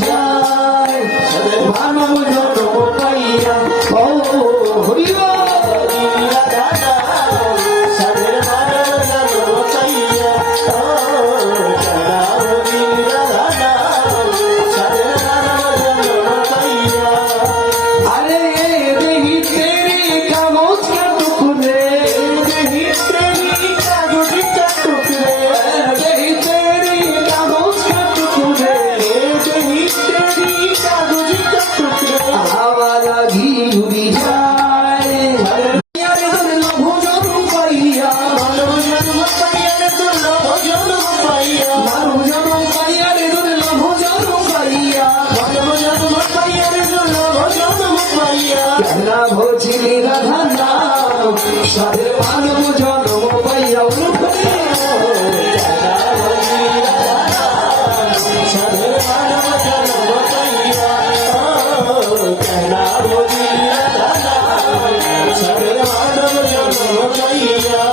যায় ভালো ভোজিনী রাধা নাম সবে মানব জনম পাইয়া Yeah.